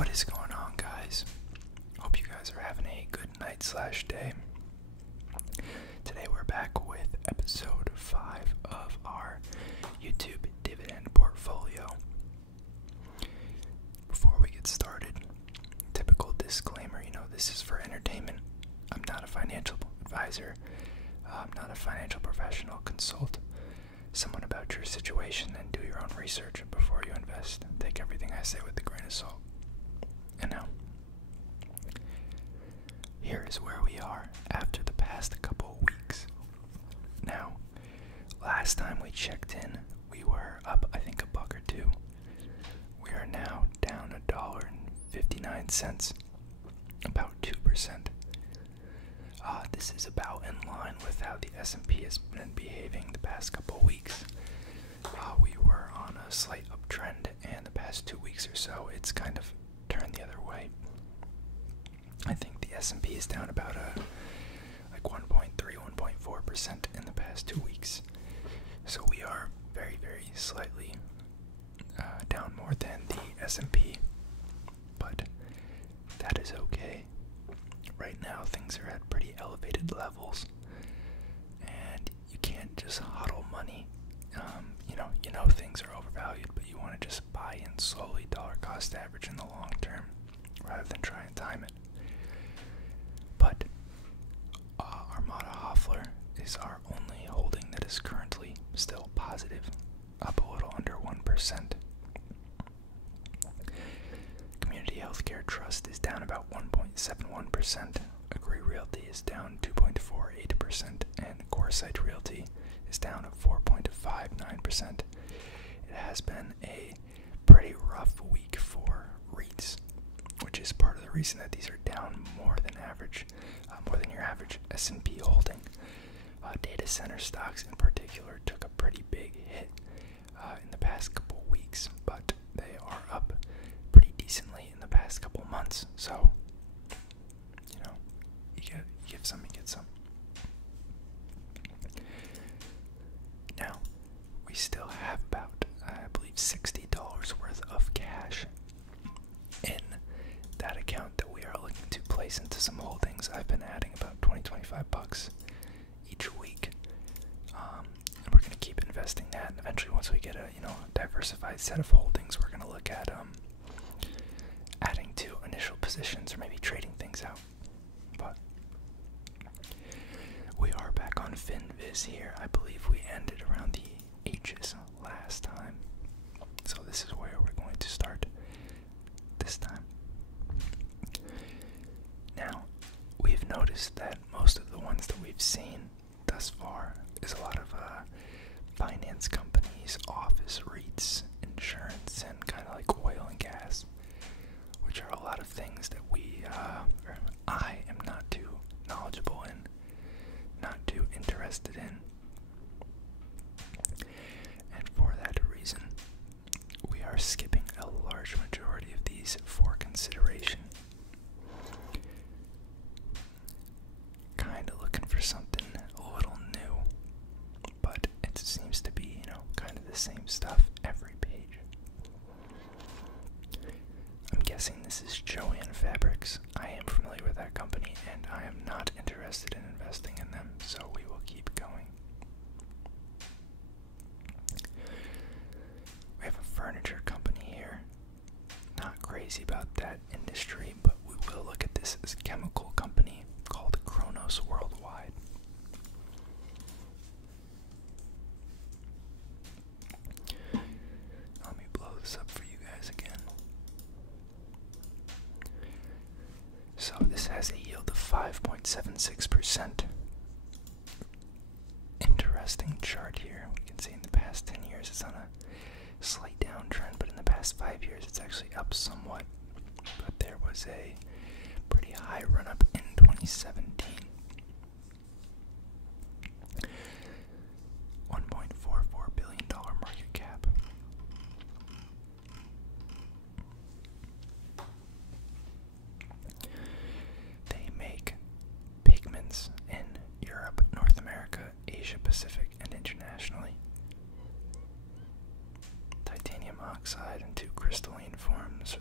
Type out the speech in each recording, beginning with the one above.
What is going on, guys? Hope you guys are having a good night/day. Today we're back with episode 5 of our YouTube dividend portfolio. Before we get started, typical disclaimer, this is for entertainment. I'm not a financial advisor. I'm not a financial professional. Consult someone about your situation and do your own research before you invest. Take everything I say with a grain of salt. And now, here is where we are after the past couple weeks. Now, last time we checked in, we were up, I think, $1 or $2. We are now down $1.59, about 2%. This is about in line with how the S&P has been behaving the past couple of weeks. We were on a slight uptrend, and the past 2 weeks or so, it's kind of turned the other way. I think the S&P is down about 1.3, 1.4% in the past 2 weeks. So we are very, very slightly down more than the S&P, but that is okay. Right now, things are at pretty elevated levels, and you can't just hodl money. You know things are overvalued, but you want to just buy in slowly, dollar cost average in the long term, rather than try and time it. But Armada Hoffler is our only holding that is currently still positive, up a little under 1%. Community Healthcare Trust is down about 1.71%. Agree Realty is down 2.48%, and Coresight Realty is down 4.59%. It has been a pretty rough week for REITs, which is part of the reason that these are down more than average, more than your average S&P holding. Data center stocks in particular took a pretty big hit in the past couple weeks, but they are up pretty decently in the past couple months. So, you give some, you get some. Now, we still have about, I believe, $60 worth of cash in that account that we are looking to place into some holdings. I've been adding about $20-25 each week, and we're going to keep investing that. And eventually, once we get a diversified set of holdings, we're going to look at adding to initial positions or maybe trading things out. But we are back on FinViz here. I believe we ended around the H's last time, so this is where we're going to start this time. Now, we've noticed that most of the ones that we've seen thus far is a lot of finance companies, office REITs, insurance, and kind of like oil and gas, which are a lot of things that I am not too knowledgeable in, not too interested in. And for that reason, we are skipping a large majority of these for consideration. Kind of looking for something a little new, but it seems to be, kind of the same stuff every page. I'm guessing this is Joann Fabrics. I am familiar with that company, and I am not interested in investing in them, so we will keep going. We have a furniture company here. Not crazy about that industry, but we will look at this as a chemical company called Kronos Worldwide. Let me blow this up for you guys again. So this has a yield of 5.76%. Interesting chart here. We can see in the past 10 years it's on a slight downtrend, but in the past 5 years it's actually up somewhat. But there was a pretty high run-up in 2017. $1.44 billion market cap. They make pigments in Europe, North America, Asia Pacific, and internationally. Titanium oxide in 2 crystalline forms,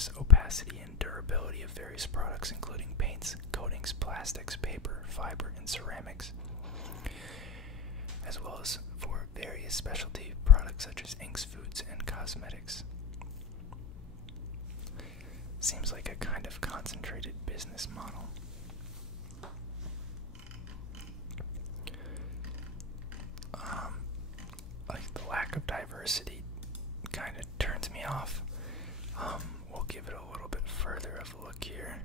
thickness, opacity, and durability of various products, including paints, coatings, plastics, paper, fiber, and ceramics, as well as for various specialty products such as inks, foods, and cosmetics. Seems like a kind of concentrated business model. Like the lack of diversity kind of turns me off. We'll give it a little bit further of a look here.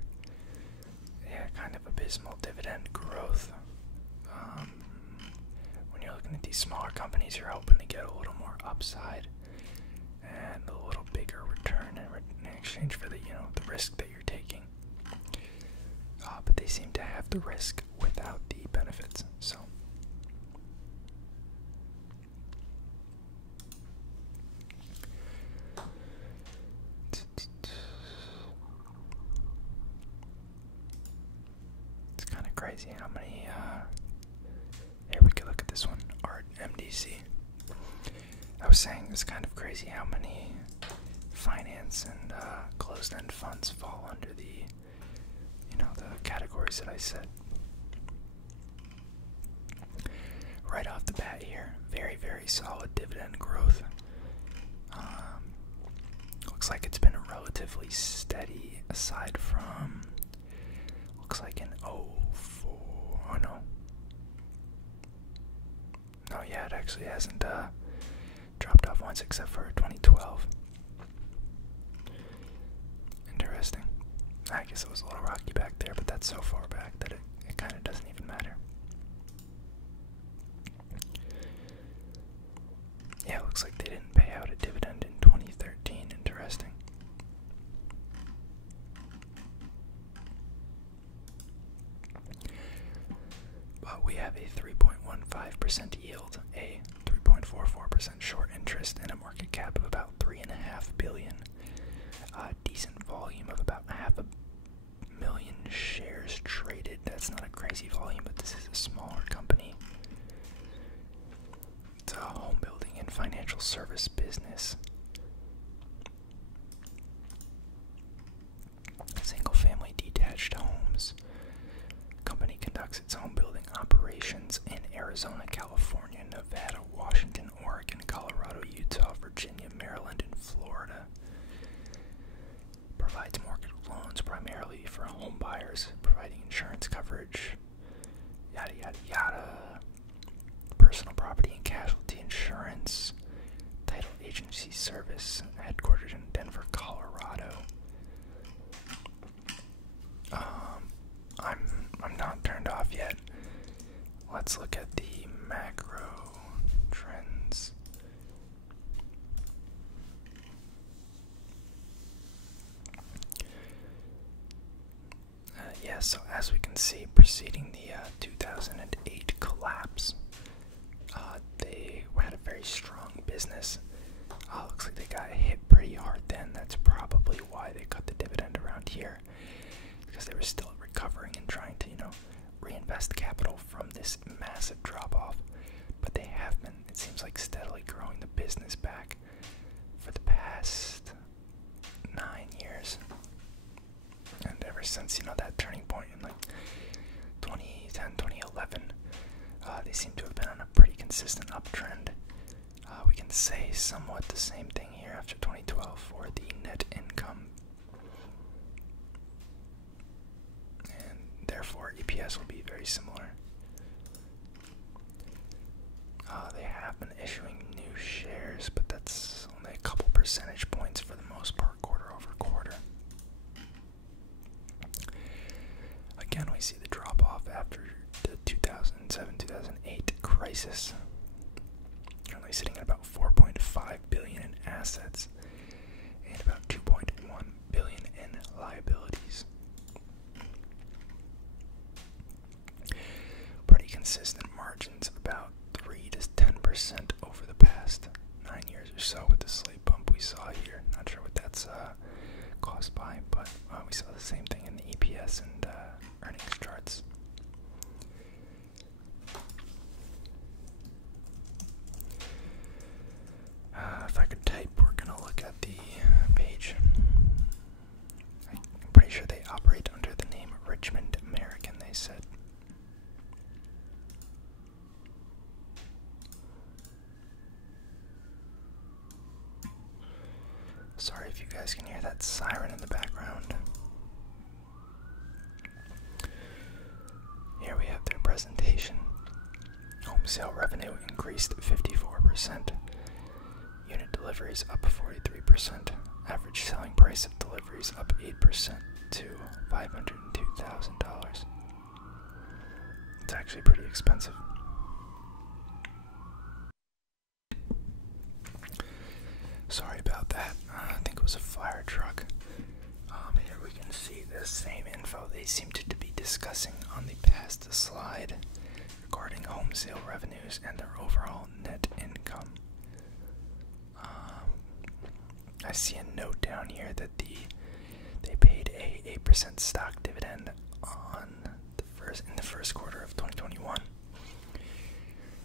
Yeah, kind of abysmal dividend growth. When you're looking at these smaller companies, you're hoping to get a little more upside and a little bigger return in exchange for the the risk that you're taking. But they seem to have the risk without the benefits. So. Crazy how many, here we could look at this one, Art MDC. I was saying it's kind of crazy how many finance and closed-end funds fall under the, the categories that I said. Right off the bat here, very, very solid dividend growth. Looks like it's been relatively steady aside from, looks like an oh no. No, yeah, it actually hasn't dropped off once except for 2012. Interesting. I guess it was a little rocky back there, but that's so far back that it kind of doesn't even matter. Yeah, it looks like they didn't pay out a dividend in 2013. Interesting. But we have a 3.15% yield, a 3.44% short interest, and a market cap of about $3.5 billion. Decent volume of about 500,000 shares traded. That's not a crazy volume, but this is a smaller company. It's a home building and financial service business. Single-family detached homes. Company conducts its home building operations in Arizona, California, Nevada, Washington, Oregon, Colorado, Utah, Virginia, Maryland, and Florida. Provides mortgage loans primarily for home buyers, providing insurance coverage, yada yada yada, personal property and casualty insurance, title agency service, headquartered in Denver, Colorado. I'm not turned off yet. Let's look at the macro trends. Yeah, so as we can see, preceding the 2008 collapse, they had a very strong business. Looks like they got hit pretty hard then. That's probably why they cut the dividend around here, because they were still recovering and trying to, reinvest capital from this massive drop-off. But they have been, it seems like, steadily growing the business back for the past 9 years. And ever since, that turning point in, 2010, 2011, they seem to have been on a pretty consistent uptrend. We can say somewhat the same thing here after 2012 for the net income. And therefore, EPS will be very similar. They have been issuing new shares, but that's only a couple percentage points for the most part, quarter over quarter. Again, we see the drop-off after the 2007-2008 crisis. Currently sitting at about $4.5 billion in assets and about $2.1 billion in liabilities. Pretty consistent margins of about 3 to 10% over the past 9 years or so, with the slight bump we saw here. Not sure what that's caused by, but we saw the same thing in the EPS and earnings charts. If I could type, we're going to look at the page. you guys can hear that siren in the background. Here we have their presentation. Home sale revenue increased 54%. Unit deliveries up 43%. Average selling price of deliveries up 8% to $502,000. It's actually pretty expensive. Sorry about that. I think it was a fire truck. Here we can see the same info they seemed to be discussing on the past slide regarding home sale revenues and their overall net income. I see a note down here that they paid a 8% stock dividend in the first quarter of 2021.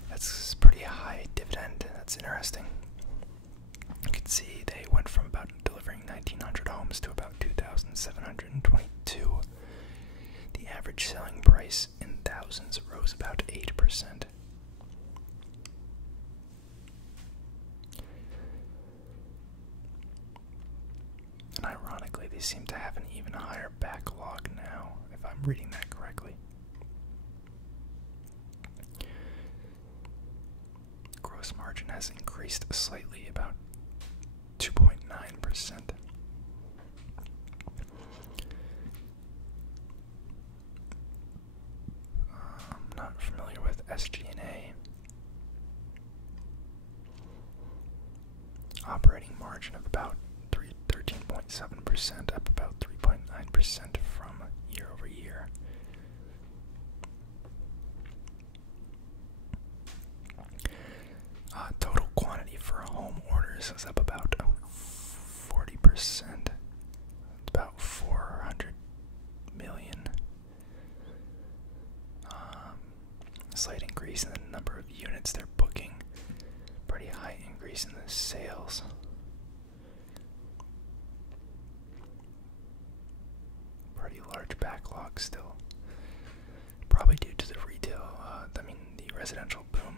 That's pretty high dividend. That's interesting. You can see they went from about delivering 1,900 homes to about 2,722. The average selling price in thousands rose about 8%. And ironically, they seem to have an even higher backlog now, if I'm reading that correctly. Gross margin has increased slightly, about 2.9%. I'm not familiar with SG&A. Operating margin of about 13.7%, up about 3.9% from year over year. Total quantity for home orders is up about 40%. About 400 million. A slight increase in the number of units they're booking. Pretty high increase in the sales. Pretty large backlog still. Probably due to the retail, the residential boom.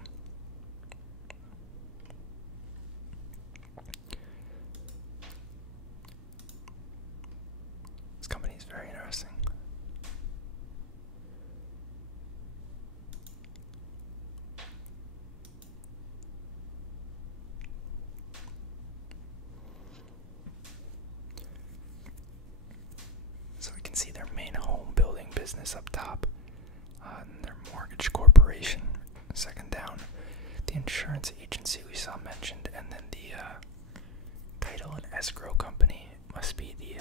This company is very interesting. So we can see their main home building business up top, and their mortgage corporation second down, the insurance agency we saw mentioned, and then the title and escrow company must be the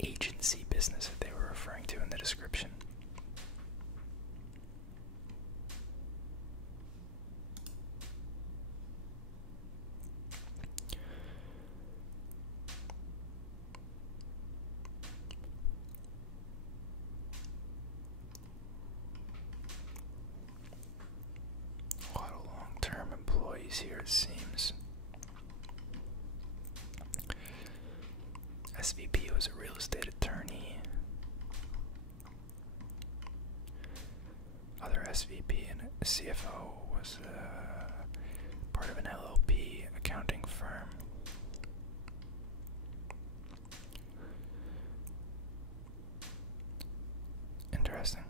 agency business that they were referring to in the description. A lot of long-term employees here, it seems. SVP was a real estate attorney. Other SVP and CFO was part of an LLP accounting firm. Interesting.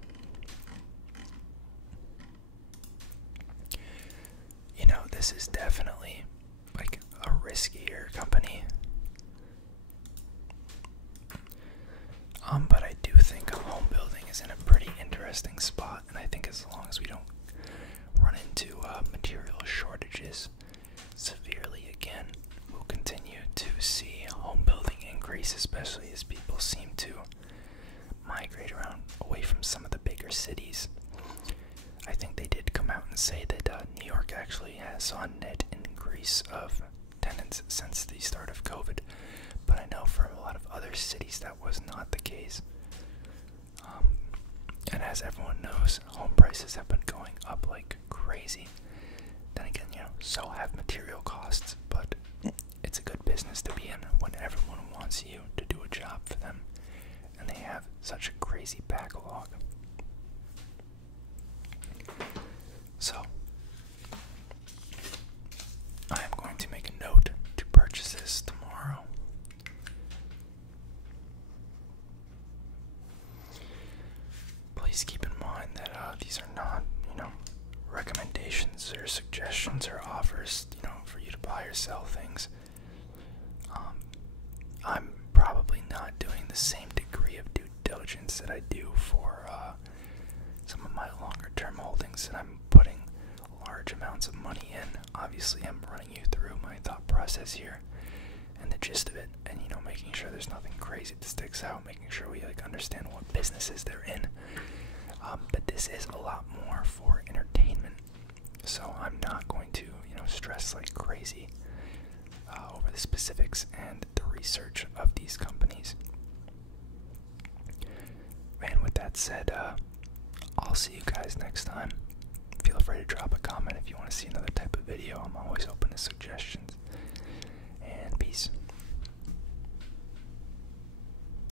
You know, this is definitely like a riskier company. But I do think home building is in a pretty interesting spot, and I think as long as we don't run into material shortages severely again, we'll continue to see home building increase, especially as people seem to migrate around away from some of the bigger cities. I think they did come out and say that New York actually saw a net increase of tenants since the start of COVID, but I know for a lot of other cities that was not the case. And as everyone knows, home prices have been going up like crazy. Then again, so have material costs, but it's a good business to be in when everyone wants you to do a job for them, and they have such a crazy backlog. So, I am going to make a note to purchase this tomorrow. recommends or suggestions or offers, for you to buy or sell things. I'm probably not doing the same degree of due diligence that I do for some of my longer term holdings that I'm putting large amounts of money in. Obviously, I'm running you through my thought process here and the gist of it, and making sure there's nothing crazy that sticks out, making sure we understand what businesses they're in. But this is a lot more for entertainment, so I'm not going to stress like crazy over the specifics and the research of these companies. And with that said, I'll see you guys next time. Feel free to drop a comment if you want to see another type of video. I'm always open to suggestions.